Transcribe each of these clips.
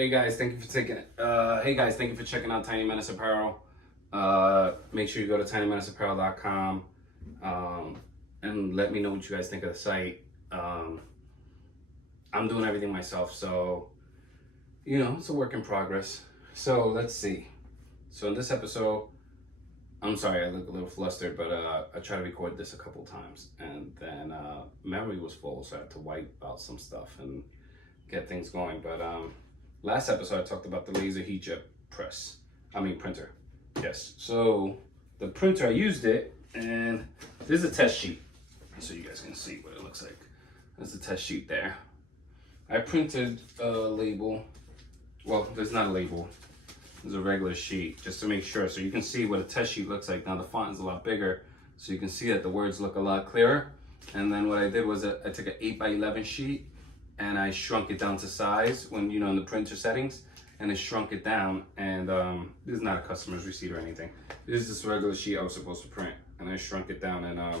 Hey guys, thank you for checking out Tiny Menace Apparel. Make sure you go to tinymenaceapparel.com and let me know what you guys think of the site. I'm doing everything myself, so it's a work in progress. So let's see. So in this episode, I'm sorry I look a little flustered, but I tried to record this a couple times, and then memory was full, so I had to wipe out some stuff and get things going. But last episode I talked about the laser heat jet printer. Yes. So the printer, I used it, and this is a test sheet, so you guys can see what it looks like. There's a test sheet there. I printed a label. Well, there's not a label. There's a regular sheet, just to make sure, so you can see what a test sheet looks like. Now the font is a lot bigger, so you can see that the words look a lot clearer. And then what I did was I took an 8x11 sheet and I shrunk it down to size when, in the printer settings, and I shrunk it down. And this is not a customer's receipt or anything. This is just a regular sheet I was supposed to print, and I shrunk it down, and it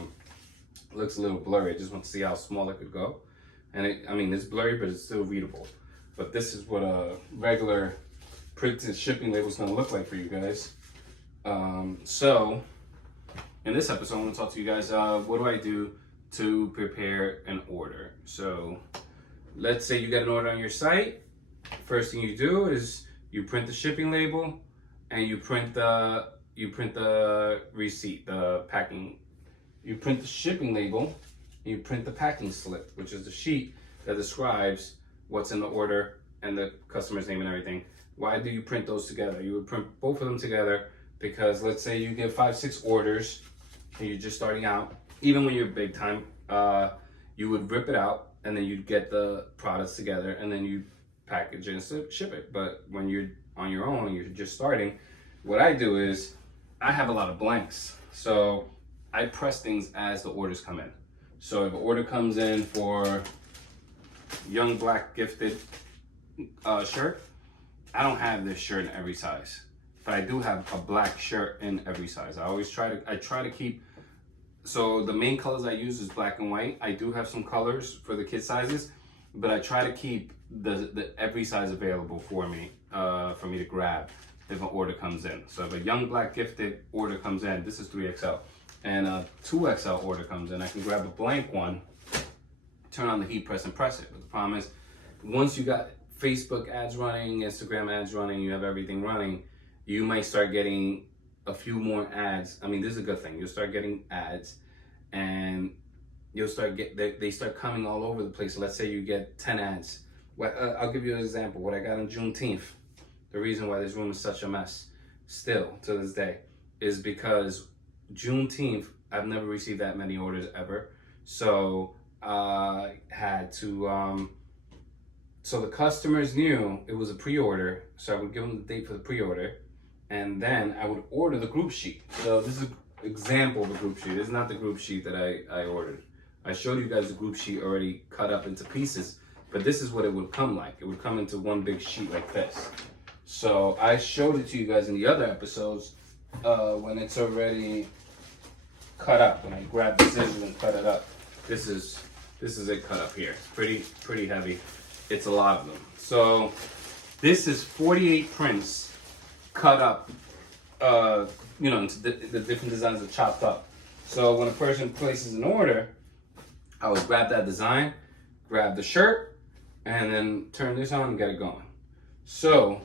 looks a little blurry. I just want to see how small it could go. And it's blurry, but it's still readable. But this is what a regular printed shipping label is going to look like for you guys. So in this episode, I'm going to talk to you guys, what do I do to prepare an order? So let's say you get an order on your site. First thing you do is you print the shipping label, and you print the receipt, the packing. You print the shipping label, and you print the packing slip, which is the sheet that describes what's in the order and the customer's name and everything. Why do you print those together? You would print both of them together because let's say you get 5-6 orders and you're just starting out. Even when you're big time, you would rip it out, and then you'd get the products together, and then you package it and ship it. But when you're on your own and you're just starting, what I do is I have a lot of blanks. So I press things as the orders come in. So if an order comes in for young black gifted shirt, I don't have this shirt in every size, but I do have a black shirt in every size. I try to keep, so the main colors I use is black and white. I do have some colors for the kid sizes, but I try to keep the every size available for me to grab if an order comes in. So if a young black gifted order comes in, this is 3XL, and a 2XL order comes in, I can grab a blank one, turn on the heat press and press it. But the problem is, once you got Facebook ads running, Instagram ads running, you have everything running, you might start getting a few more ads. This is a good thing. You'll start getting ads, and they start coming all over the place. Let's say you get 10 ads. I'll give you an example. What I got on Juneteenth, the reason why this room is such a mess still to this day is because Juneteenth, I've never received that many orders ever. So I had to, so the customers knew it was a pre-order, so I would give them the date for the pre-order, and then I would order the group sheet. So this is an example of a group sheet. This is not the group sheet that I ordered. I showed you guys the group sheet already cut up into pieces, but this is what it would come like. It would come into one big sheet like this. So I showed it to you guys in the other episodes when it's already cut up. When I grabbed the scissors and cut it up, this is it cut up here. Pretty heavy. It's a lot of them. So this is 48 prints cut up, into the different designs are chopped up. So when a person places an order, I would grab that design, grab the shirt, and then turn this on and get it going. So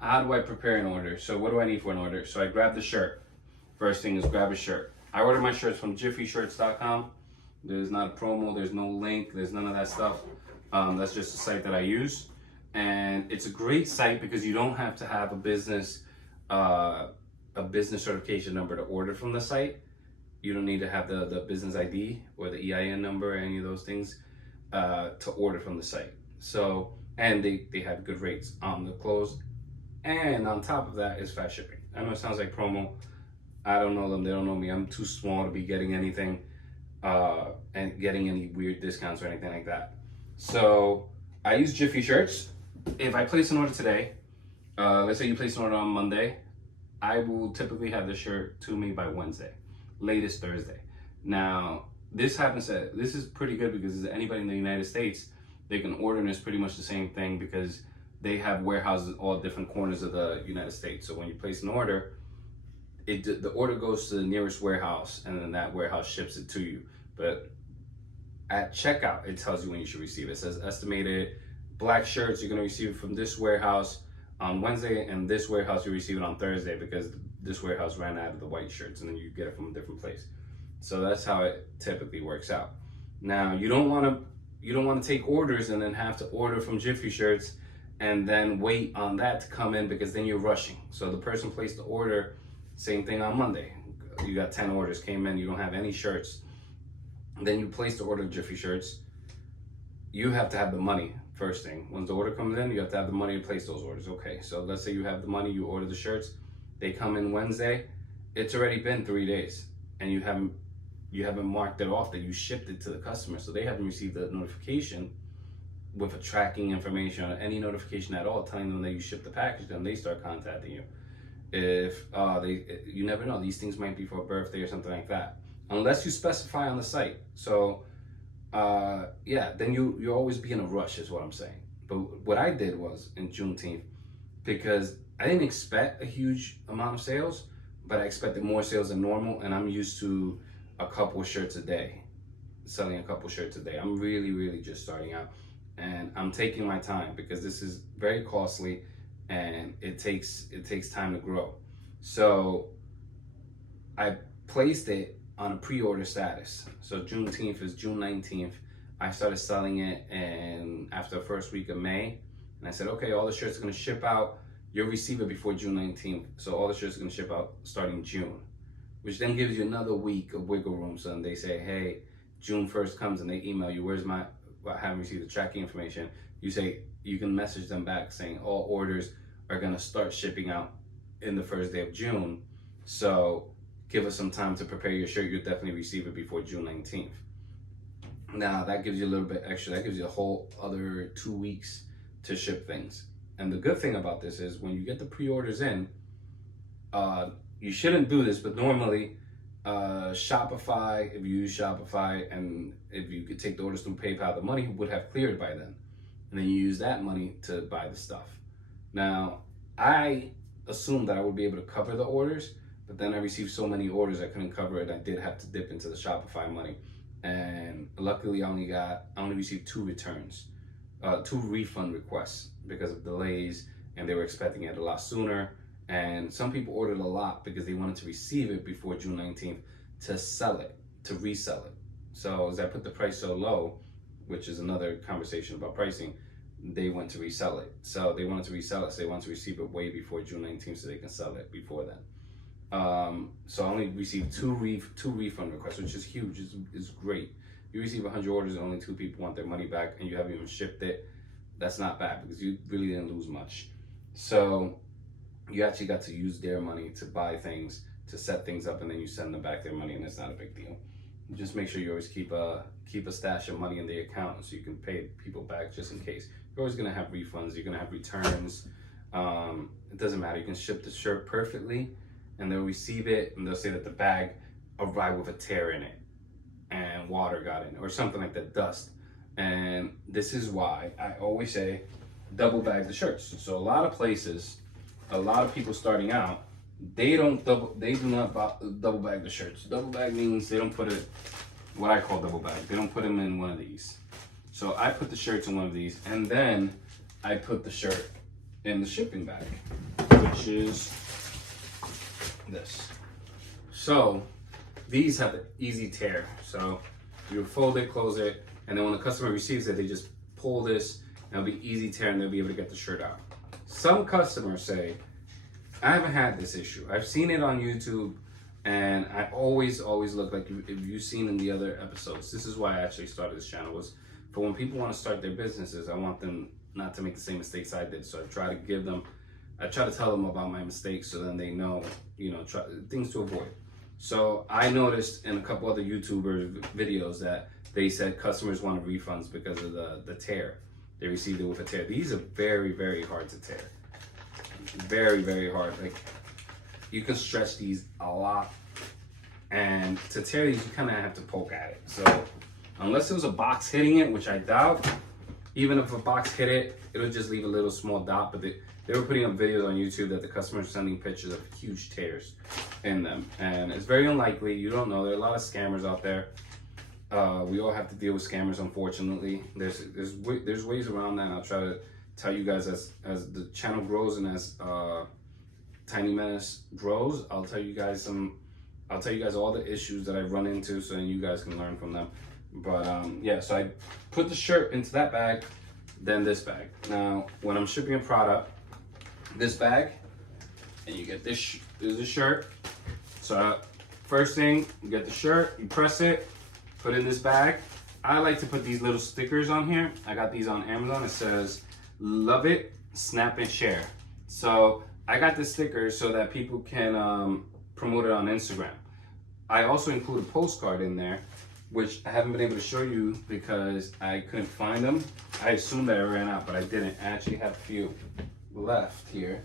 how do I prepare an order? So what do I need for an order? So I grab the shirt. First thing is grab a shirt. I order my shirts from jiffyshirts.com. There's not a promo, there's no link, there's none of that stuff. That's just a site that I use, and it's a great site because you don't have to have a business certification number to order from the site. You don't need to have the business ID or the EIN number or any of those things to order from the site. So, and they have good rates on the clothes, and on top of that is fast shipping. I know it sounds like promo. I don't know them, they don't know me. I'm too small to be getting anything and getting any weird discounts or anything like that. So I use Jiffy Shirts. If I place an order today, let's say you place an order on Monday, I will typically have the shirt to me by Wednesday, latest Thursday. Now, this is pretty good because anybody in the United States, they can order, and it's pretty much the same thing because they have warehouses all different corners of the United States. So when you place an order, the order goes to the nearest warehouse, and then that warehouse ships it to you. But at checkout, it tells you when you should receive it. It says estimated black shirts, you're gonna receive it from this warehouse on Wednesday, and this warehouse you receive it on Thursday because this warehouse ran out of the white shirts, and then you get it from a different place. So that's how it typically works out. Now you don't want to take orders and then have to order from Jiffy Shirts and then wait on that to come in, because then you're rushing. So the person placed the order, same thing on Monday. You got 10 orders came in, you don't have any shirts. Then you place the order of Jiffy Shirts. You have to have the money first thing. Once the order comes in, you have to have the money to place those orders. Okay, so let's say you have the money, you order the shirts, they come in Wednesday. It's already been 3 days, and you haven't marked it off that you shipped it to the customer, so they haven't received a notification with a tracking information or any notification at all telling them that you shipped the package. Then they start contacting you. If you never know, these things might be for a birthday or something like that, unless you specify on the site. So then you'll always be in a rush, is what I'm saying. But what I did was in Juneteenth, because I didn't expect a huge amount of sales, but I expected more sales than normal, and I'm used to a couple of shirts a day, selling a couple shirts a day. I'm really just starting out, and I'm taking my time because this is very costly and it takes time to grow. So I placed it on a pre-order status. So Juneteenth is June 19th. I started selling it, and after the first week of May, and I said, okay, all the shirts are gonna ship out. You'll receive it before June 19th. So all the shirts are gonna ship out starting June, which then gives you another week of wiggle room. So then they say, hey, June 1st comes and they email you, I haven't received the tracking information. You can message them back saying all orders are gonna start shipping out in the first day of June. So give us some time to prepare your shirt. You'll definitely receive it before June 19th. Now that gives you a little bit extra. That gives you a whole other 2 weeks to ship things. And the good thing about this is when you get the pre-orders in, you shouldn't do this, but normally Shopify, if you use Shopify and if you could take the orders through PayPal, the money would have cleared by then. And then you use that money to buy the stuff. Now, I assumed that I would be able to cover the orders, but then I received so many orders I couldn't cover it. I did have to dip into the Shopify money. And luckily I only received 2 returns, 2 refund requests because of delays, and they were expecting it a lot sooner. And some people ordered a lot because they wanted to receive it before June 19th to sell it, to resell it. So as I put the price so low, which is another conversation about pricing, they went to resell it. So they wanted to resell it, so they wanted to receive it way before June 19th so they can sell it before then. So I only received two refund requests, which is huge. It's great. You receive 100 orders and only 2 people want their money back, and you haven't even shipped it. That's not bad because you really didn't lose much. So you actually got to use their money to buy things, to set things up, and then you send them back their money, and it's not a big deal. Just make sure you always keep a stash of money in the account so you can pay people back just in case. You're always gonna have refunds. You're gonna have returns. It doesn't matter. You can ship the shirt perfectly, and they'll receive it, and they'll say that the bag arrived with a tear in it, and water got in it, or something like that, dust. And this is why I always say double bag the shirts. So a lot of places, a lot of people starting out, they do not double bag the shirts. Double bag means they don't put it, what I call double bag. They don't put them in one of these. So I put the shirts in one of these, and then I put the shirt in the shipping bag, which is this. So these have an easy tear. So you fold it, close it, and then when the customer receives it, they just pull this, and it'll be easy tear, and they'll be able to get the shirt out. Some customers say, I haven't had this issue. I've seen it on YouTube, and I always look like, if you've seen in the other episodes, this is why I actually started this channel, was for when people want to start their businesses, I want them not to make the same mistakes I did. So I try to tell them about my mistakes so then they know, things to avoid. So I noticed in a couple other YouTubers videos that they said customers wanted refunds because of the tear. They received it with a tear. These are very, very hard to tear. Very, very hard. Like, you can stretch these a lot, and to tear these, you kind of have to poke at it. So unless there was a box hitting it, which I doubt, even if a box hit it, it'll just leave a little small dot. But they were putting up videos on YouTube that the customers sending pictures of huge tears in them, and it's very unlikely. You don't know. There are a lot of scammers out there. We all have to deal with scammers, unfortunately. There's ways around that, and I'll try to tell you guys as the channel grows and as Tiny Menace grows. I'll tell you guys all the issues that I run into, so then you guys can learn from them. But yeah, so I put the shirt into that bag, then this bag. Now, when I'm shipping a product, this bag, and you get this is the shirt. So first thing, you get the shirt, you press it, put it in this bag. I like to put these little stickers on here. I got these on Amazon. It says, "Love it, snap and share." So I got this sticker so that people can promote it on Instagram. I also include a postcard in there, which I haven't been able to show you because I couldn't find them. I assumed that I ran out, but I didn't. I actually have a few left here.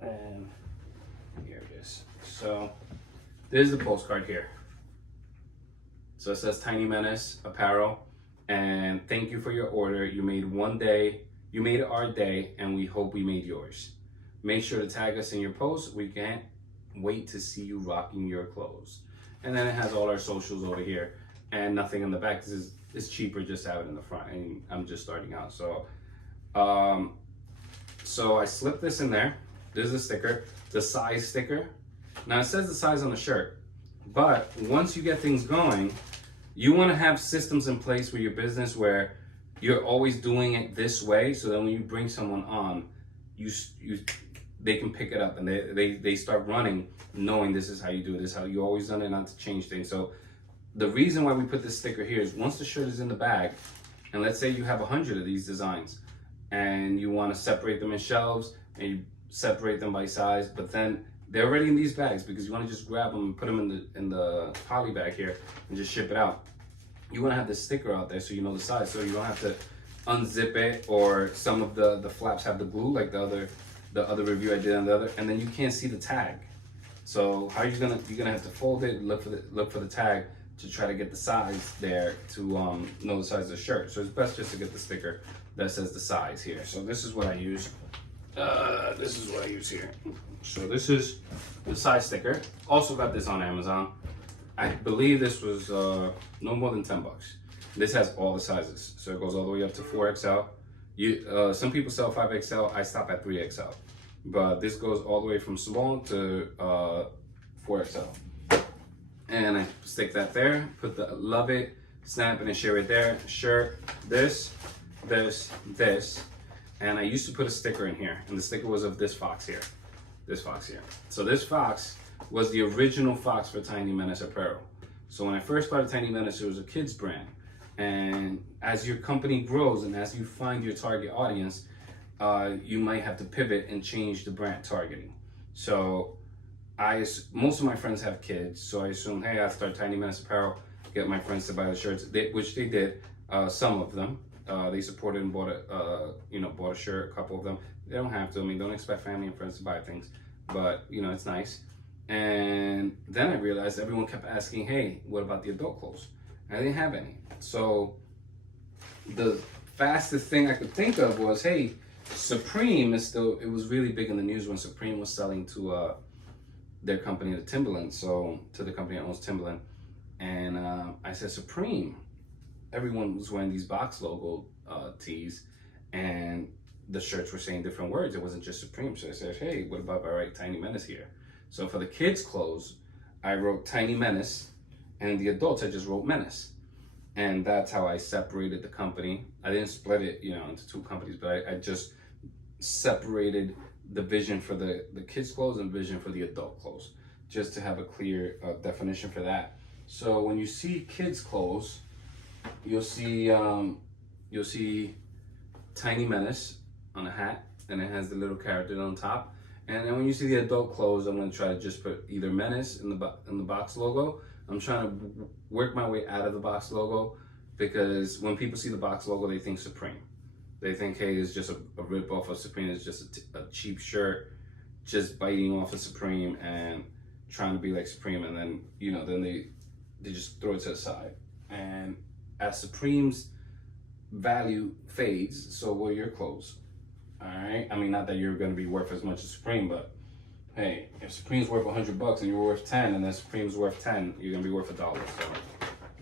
And here it is. So there's the postcard here. So it says Tiny Menace Apparel, and thank you for your order. You made our day, and we hope we made yours. Make sure to tag us in your post. We can't wait to see you rocking your clothes. And then it has all our socials over here, and nothing in the back. It's cheaper just to have it in the front, and I'm just starting out. So so I slipped this in there. There's a sticker, the size sticker. Now it says the size on the shirt, but once you get things going, you want to have systems in place for your business where you're always doing it this way, so that when you bring someone on, they can pick it up and they start running, knowing this is how you do it, this is how you always done it, not to change things. So the reason why we put this sticker here is once the shirt is in the bag, and let's say you have 100 of these designs, and you want to separate them in shelves, and you separate them by size, but then they're already in these bags because you want to just grab them and put them in the poly bag here and just ship it out. You want to have the sticker out there so you know the size, so you don't have to unzip it, or some of the flaps have the glue like the other review I did on the other, and then you can't see the tag. So how you're gonna have to fold it, look for the tag to try to get the size there to know the size of the shirt. So it's best just to get the sticker that says the size here. So this is what I use. This is what I use here. So this is the size sticker. Also got this on Amazon. I believe this was no more than 10 bucks. This has all the sizes. So it goes all the way up to 4XL. Some people sell 5XL. I stop at 3XL. But this goes all the way from small to 4XL. And I stick that there, put the love it, snap it and share it there. Shirt, this. And I used to put a sticker in here, and the sticker was of this fox here. So this fox was the original fox for Tiny Menace Apparel. So when I first started Tiny Menace, it was a kids brand. And as your company grows and as you find your target audience, you might have to pivot and change the brand targeting. So most of my friends have kids, so I assumed, hey, I'll start Tiny Menace Apparel, get my friends to buy the shirts, which they did. Some of them, they supported and bought a shirt. A couple of them, they don't have to. I mean, don't expect family and friends to buy things, but it's nice. And then I realized everyone kept asking, hey, what about the adult clothes? I didn't have any. So the fastest thing I could think of was, hey, Supreme is still, it was really big in the news when Supreme was selling to their company, the Timberland, so to the company that owns Timberland. And I said, Supreme, everyone was wearing these box logo tees, and the shirts were saying different words. It wasn't just Supreme. So I said, hey, what about if I write Tiny Menace here? So for the kids' clothes, I wrote Tiny Menace, and the adults, I just wrote Menace. And that's how I separated the company. I didn't split it, into two companies, but I just separated the vision for the kids' clothes and vision for the adult clothes, just to have a clear definition for that. So when you see kids' clothes, you'll see Tiny Menace on a hat, and it has the little character on top. And then when you see the adult clothes, I'm going to try to just put either Menace in the box logo. I'm trying to work my way out of the box logo, because when people see the box logo, they think Supreme. They think, hey, it's just a rip-off of Supreme. It's just a cheap shirt, just biting off of Supreme and trying to be like Supreme. And then, then they just throw it to the side. And as Supreme's value fades, so will your clothes. All right. I mean, not that you're going to be worth as much as Supreme, but hey, if Supreme's worth $100 and you're worth 10, and then Supreme's worth 10, you're going to be worth $1. So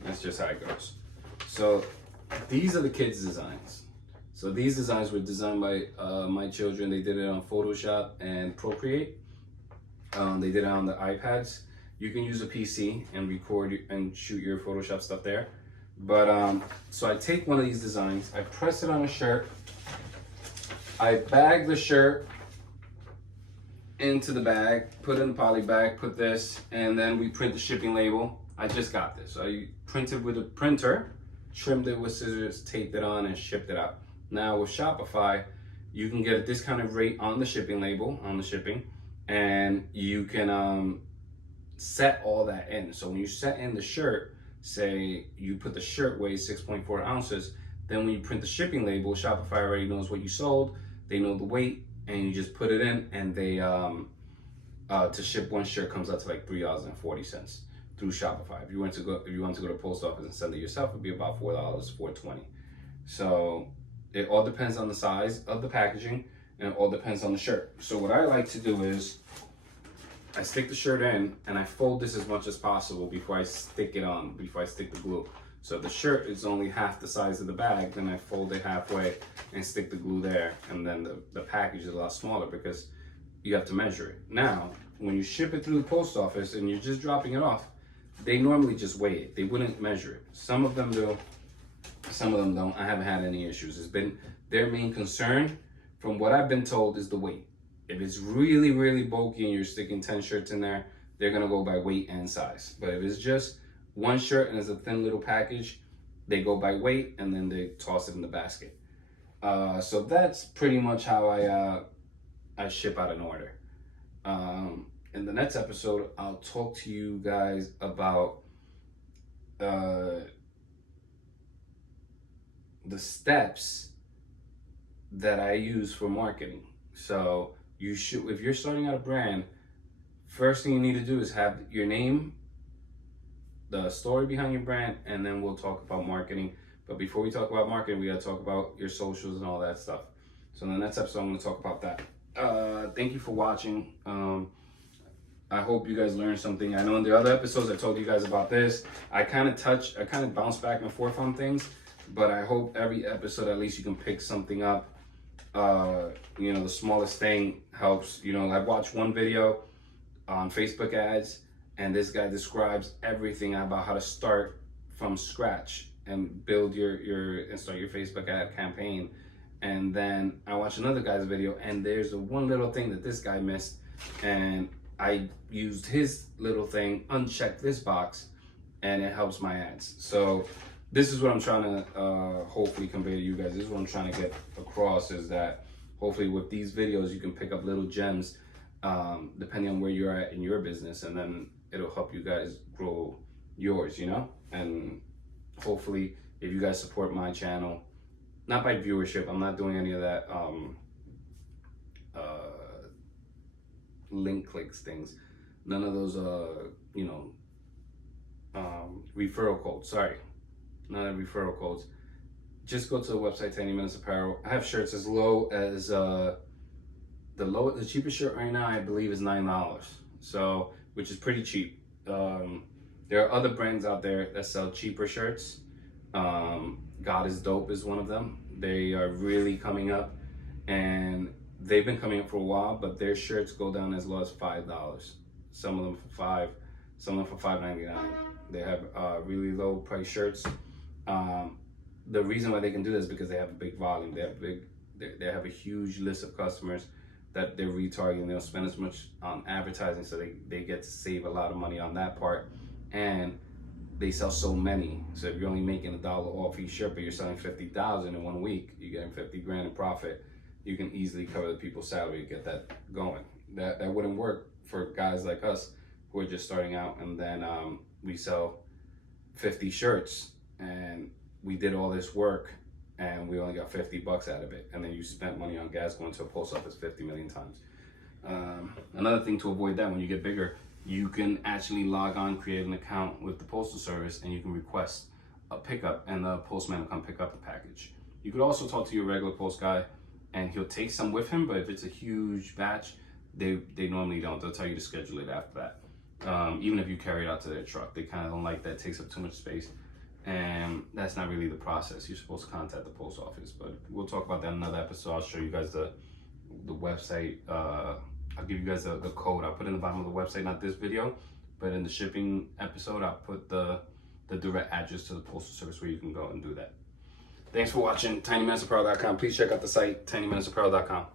that's just how it goes. So these are the kids' designs. So these designs were designed by my children. They did it on Photoshop and Procreate. They did it on the iPads. You can use a PC and record and shoot your Photoshop stuff there. But so I take one of these designs, I press it on a shirt, I bag the shirt into the bag, put it in the poly bag, put this, and then we print the shipping label. I just got this. So I printed with a printer, trimmed it with scissors, taped it on, and shipped it out. Now with Shopify, you can get a discounted rate on the shipping label, on the shipping, and you can set all that in. So when you set in the shirt, say you put the shirt weighs 6.4 ounces, then when you print the shipping label, Shopify already knows what you sold, they know the weight, and you just put it in, and they to ship one shirt comes out to like $3.40 through Shopify. If you want to go to the post office and send it yourself, it'd be about $4, $4.20. So it all depends on the size of the packaging, and it all depends on the shirt. So what I like to do is I stick the shirt in and I fold this as much as possible before I stick it on, before I stick the glue. So if the shirt is only half the size of the bag, then I fold it halfway and stick the glue there. And then the package is a lot smaller because you have to measure it. Now, when you ship it through the post office and you're just dropping it off, they normally just weigh it. They wouldn't measure it. Some of them do, some of them don't. I haven't had any issues. It's been their main concern, from what I've been told, is the weight. If it's really, really bulky and you're sticking 10 shirts in there, they're gonna go by weight and size. But if it's just one shirt and it's a thin little package, they go by weight and then they toss it in the basket. So that's pretty much how I ship out an order. In the next episode, I'll talk to you guys about the steps that I use for marketing. So you should, if you're starting out a brand, first thing you need to do is have your name, the story behind your brand, and then we'll talk about marketing. But before we talk about marketing, we gotta talk about your socials and all that stuff. So in the next episode, I'm gonna talk about that. Thank you for watching. I hope you guys learned something. I know in the other episodes I told you guys about this. I kind of bounce back and forth on things, but I hope every episode at least you can pick something up. You know, the smallest thing helps. You know, I watched one video on Facebook ads, and this guy describes everything about how to start from scratch and build and start your Facebook ad campaign. And then I watched another guy's video, and there's one little thing that this guy missed, and I used his little thing, unchecked this box, and it helps my ads. So this is what I'm trying to hopefully convey to you guys. This is what I'm trying to get across, is that hopefully with these videos you can pick up little gems depending on where you're at in your business, and then it'll help you guys grow yours, you know? And hopefully if you guys support my channel, not by viewership, I'm not doing any of that link clicks things, none of those you know, referral codes, sorry, not referral codes. Just go to the website, Tinymenaceapparel. I have shirts as low as the cheapest shirt right now I believe is $9, so which is pretty cheap. There are other brands out there that sell cheaper shirts. God is Dope is one of them. They are really coming up, and they've been coming up for a while, but their shirts go down as low as $5. Some of them for $5, some of them for $5.99. They have really low price shirts. The reason why they can do this is because they have a big volume. They have a huge list of customers that they're retargeting. They don't spend as much on advertising, so they get to save a lot of money on that part. And they sell so many. So if you're only making $1 off each shirt, but you're selling 50,000 in 1 week, you're getting 50 grand in profit. You can easily cover the people's salary to get that going. That wouldn't work for guys like us who are just starting out, and then we sell 50 shirts and we did all this work and we only got $50 out of it, and then you spent money on gas going to a post office 50 million times. Another thing to avoid that, when you get bigger, you can actually log on, create an account with the postal service, and you can request a pickup, and the postman will come pick up the package. You could also talk to your regular post guy, and he'll take some with him. But if it's a huge batch, they normally don't. They'll tell you to schedule it after that. Even if you carry it out to their truck, they kind of don't like that. It takes up too much space, and that's not really the process. You're supposed to contact the post office, but we'll talk about that in another episode. I'll show you guys the website. I'll give you guys the code. I'll put it in the bottom of the website, not this video, but in the shipping episode, I'll put the direct address to the postal service where you can go and do that. Thanks for watching. Tinymenaceapparel.com. Please check out the site, tinymenaceapparel.com.